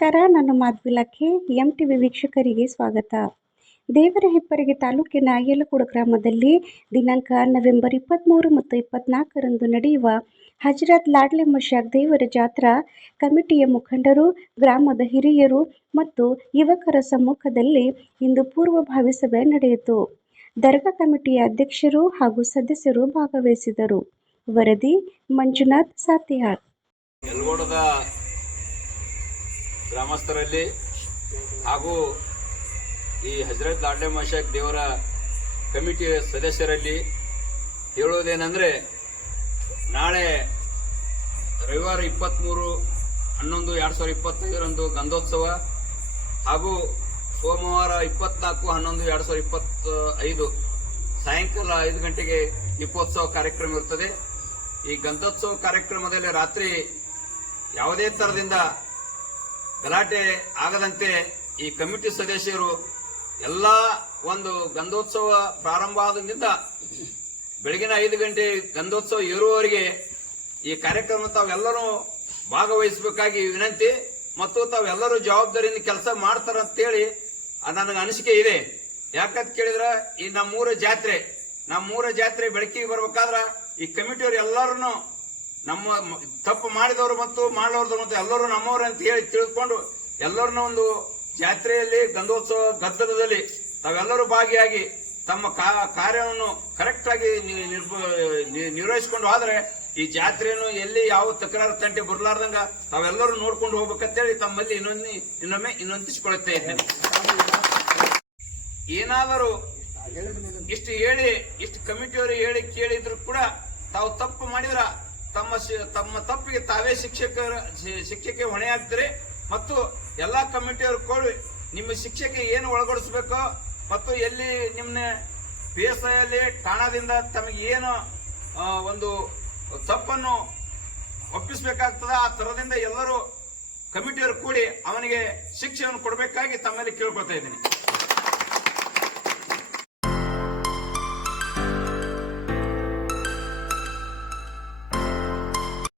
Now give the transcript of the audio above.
ನಮಸ್ಕಾರ. ನಾನು ಮಾಧವಿಲಕ್ಕಿ. MTV ವೀಕ್ಷಕರಿಗೆ ಸ್ವಾಗತ. ದೇವರ ಹಿಪ್ಪರಗಿ ತಾಲೂಕಿನ ಯಲಕೂಡ ಗ್ರಾಮದಲ್ಲಿ ದಿನಾಂಕ ನವೆಂಬರ್ 23 ಮತ್ತು 24ರಂದು ನಡೆಯುವ ಹಜರತ್ ಲಾಡ್ಲೆ ಮಶಾಕ್ ದೇವರ ಜಾತ್ರಾ ಕಮಿಟಿಯ ಮುಖಂಡರು, ಗ್ರಾಮದ ಹಿರಿಯರು ಮತ್ತು ಯುವಕರ ಸಮ್ಮುಖದಲ್ಲಿ ಇಂದು ಪೂರ್ವಭಾವಿ ಸಭೆ ನಡೆಯಿತು. ದರ್ಗಾ ಕಮಿಟಿಯ ಅಧ್ಯಕ್ಷರು ಹಾಗೂ ಸದಸ್ಯರು ಭಾಗವಹಿಸಿದರು. ವರದಿ ಮಂಜುನಾಥ್ ಸಾತಿಹಾಳ್. ಗ್ರಾಮಸ್ಥರಲ್ಲಿ ಹಾಗೂ ಈ ಹಜರತ್ ಲಾಡ್ಲೆ ಮಶಾಕ್ ದೇವರ ಕಮಿಟಿಯ ಸದಸ್ಯರಲ್ಲಿ ಹೇಳುವುದೇನೆಂದರೆ, ನಾಳೆ ರವಿವಾರ 23/11/2025ರಂದು ಗಂಧೋತ್ಸವ ಹಾಗೂ ಸೋಮವಾರ 24/11/2025 ಸಾಯಂಕಾಲ 5 ಗಂಟೆಗೆ ದೀಪೋತ್ಸವ ಕಾರ್ಯಕ್ರಮ ಇರುತ್ತದೆ. ಈ ಗಂಧೋತ್ಸವ ಕಾರ್ಯಕ್ರಮದಲ್ಲಿ ರಾತ್ರಿ ಯಾವುದೇ ತರದಿಂದ ಗಲಾಟೆ ಆಗದಂತೆ ಈ ಕಮಿಟಿ ಸದಸ್ಯರು ಎಲ್ಲ ಒಂದು ಗಂಧೋತ್ಸವ ಪ್ರಾರಂಭ ಆದ್ರಿಂದ ಬೆಳಗಿನ 5 ಗಂಟೆ ಗಂಧೋತ್ಸವ ಏರುವವರೆಗೆ ಈ ಕಾರ್ಯಕ್ರಮ ತಾವೆಲ್ಲರೂ ಭಾಗವಹಿಸಬೇಕಾಗಿ ವಿನಂತಿ ಮತ್ತು ತಾವೆಲ್ಲರೂ ಜವಾಬ್ದಾರಿಯಿಂದ ಕೆಲಸ ಮಾಡ್ತಾರಂತೇಳಿ ನನಗೆ ಅನಿಸಿಕೆ ಇದೆ. ಯಾಕಂತ ಕೇಳಿದ್ರೆ ಈ ನಮ್ಮೂರ ಜಾತ್ರೆ ಬೆಳಕಿಗೆ ಬರ್ಬೇಕಾದ್ರ ಈ ಕಮಿಟಿಯವರು ಎಲ್ಲರೂ ನಮ್ಮ ತಪ್ಪು ಮಾಡಿದವರು ಮತ್ತು ಮಾಡಲಾರದವರು ಮತ್ತು ಎಲ್ಲರೂ ನಮ್ಮವರು ಅಂತ ಹೇಳಿ ತಿಳಿದುಕೊಂಡು ಎಲ್ಲರನ್ನ ಒಂದು ಜಾತ್ರೆಯಲ್ಲಿ ಗಂಧೋತ್ಸವ ಗದ್ದಲದಲ್ಲಿ ತಾವೆಲ್ಲರೂ ಭಾಗಿಯಾಗಿ ತಮ್ಮ ಕಾರ್ಯವನ್ನು ಕರೆಕ್ಟ್ ಆಗಿ ನಿರ್ವಹಿಸಿಕೊಂಡು ಆದ್ರೆ ಈ ಜಾತ್ರೆಯನ್ನು ಎಲ್ಲಿ ಯಾವ ತಕರಾರು ತಂಟೆ ಬರಲಾರ್ದಂಗ ತಾವೆಲ್ಲರೂ ನೋಡ್ಕೊಂಡು ಹೋಗ್ಬೇಕಂತೇಳಿ ತಮ್ಮಲ್ಲಿ ಇನ್ನೊಮ್ಮೆ ವಿನಂತಿಸಿಕೊಳ್ಳುತ್ತಾ ಇದ್ದೇನೆ. ಏನಾದರೂ ಇಷ್ಟು ಕಮಿಟಿಯವರು ಹೇಳಿ ಕೇಳಿದ್ರು ಕೂಡ ತಾವು ತಪ್ಪು ಮಾಡಿದ್ರ ತಮ್ಮ ತಪ್ಪಿಗೆ ತಾವೇ ಶಿಕ್ಷೆಗೆ ಹೊಣೆಯಾಗ್ತಾರೆ ಮತ್ತು ಎಲ್ಲಾ ಕಮಿಟಿಯವರು ಕೂಡಿ ನಿಮ್ಮ ಶಿಕ್ಷೆಗೆ ಏನು ಒಳಗೊಡಿಸಬೇಕೋ ಮತ್ತು ಎಲ್ಲಿ ನಿಮ್ಮ PSI ಅಲ್ಲಿ ಠಾಣಾದಿಂದ ತಮಗೆ ಏನು ಒಂದು ತಪ್ಪನ್ನು ಒಪ್ಪಿಸಬೇಕಾಗ್ತದ ಆ ತರದಿಂದ ಎಲ್ಲರೂ ಕಮಿಟಿಯವರು ಕೂಡಿ ಅವನಿಗೆ ಶಿಕ್ಷೆಯನ್ನು ಕೊಡಬೇಕಾಗಿ ತಮ್ಮಲ್ಲಿ ಕೇಳ್ಕೊಳ್ತಾ ಇದ್ದೀನಿ.